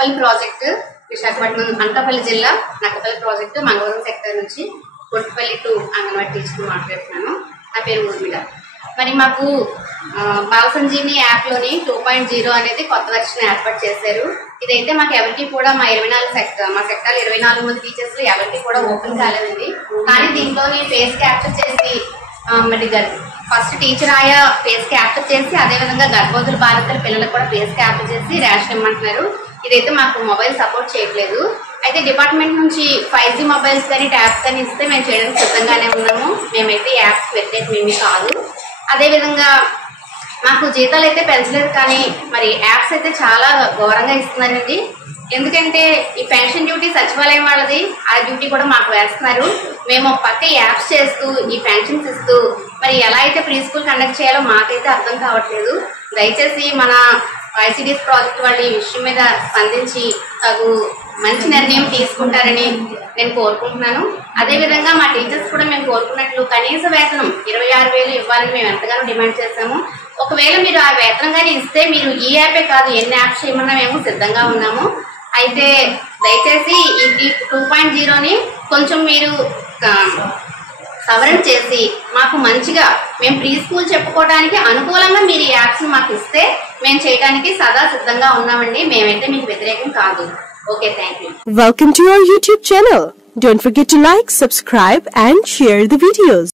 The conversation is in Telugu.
నక్కపల్లి ప్రాజెక్ట్ విశాఖపట్నం అనకాపల్లి జిల్లా నక్కపల్లి ప్రాజెక్ట్ మంగళవరం సెక్టర్ నుంచి కొట్టుపల్లి టు అంగన్వాడీ టీచర్ మాట్లాడుతున్నాను. నా పేరు ఊర్మిళ. మరి మాకు బాల సంజీవిని యాప్ లోని 2.0 అనేది కొత్త వెర్షన్ ఏర్పాటు చేశారు. ఇదైతే మాకు ఎవరికి కూడా మా 24 సెక్టర్ మా సెక్టర్ 24 మంది టీచర్స్ ఎవరికి కూడా ఓపెన్ కాలేదండి. కానీ దీంట్లోని ఫేస్ క్యాప్చర్ చేసి మరి ఫస్ట్ టీచర్ ఆయా ఫేస్ క్యాప్చర్ చేసి అదేవిధంగా గర్భవతుల బాలికల పిల్లలకు కూడా ఫేస్ క్యాప్చర్ చేసి రేషన్ ఇమ్మంటున్నారు. ఇదైతే మాకు మొబైల్ సపోర్ట్ చేయట్లేదు. అయితే డిపార్ట్మెంట్ నుంచి 5G మొబైల్స్ కానీ ట్యాబ్స్ కానీ ఇస్తే మేము చేయడానికి సిద్ధంగానే ఉన్నాము. మేమైతే యాప్స్ వ్యతిరేకమేమీ కాదు. అదేవిధంగా మాకు జీతాలు అయితే పెంచలేదు, కానీ మరి యాప్స్ అయితే చాలా ఘోరంగా ఇస్తున్నారండి. ఎందుకంటే ఈ పెన్షన్ డ్యూటీ సచివాలయం వాళ్ళది, ఆ డ్యూటీ కూడా మాకు వేస్తున్నారు. మేము పక్క యాప్స్ చేస్తూ ఈ పెన్షన్స్ ఇస్తూ మరి ఎలా అయితే ప్రీ స్కూల్ కండక్ట్ చేయాలో మాకైతే అర్థం కావట్లేదు. దయచేసి మన ICDS ప్రాజెక్ట్ వాళ్ళు ఈ విషయం మీద స్పందించి తగు మంచి నిర్ణయం తీసుకుంటారని నేను కోరుకుంటున్నాను. అదేవిధంగా మా టీచర్స్ కూడా మేము కోరుకున్నట్లు కనీస వేతనం 26,000 ఇవ్వాలని మేము ఎంతగానో డిమాండ్ చేశాము. ఒకవేళ మీరు ఆ వేతనం కానీ ఇస్తే మీరు ఈ యాపే కాదు ఎన్ని యాప్స్ చేయమన్నా మేము సిద్ధంగా ఉన్నాము. అయితే దయచేసి ఈ 2.0ని కొంచెం మీరు సవరణ చేసి మాకు మంచిగా మేము ప్రీ స్కూల్ చెప్పుకోవడానికి అనుకూలంగా మీరు ఈ యాప్స్ మాకు ఇస్తే మేము చేయడానికి సదా సిద్ధంగా ఉన్నామండి. మేమైతే మీకు వ్యతిరేకం కాదు. Okay, thank you. Welcome to our YouTube channel. Don't forget to like, subscribe and share the videos.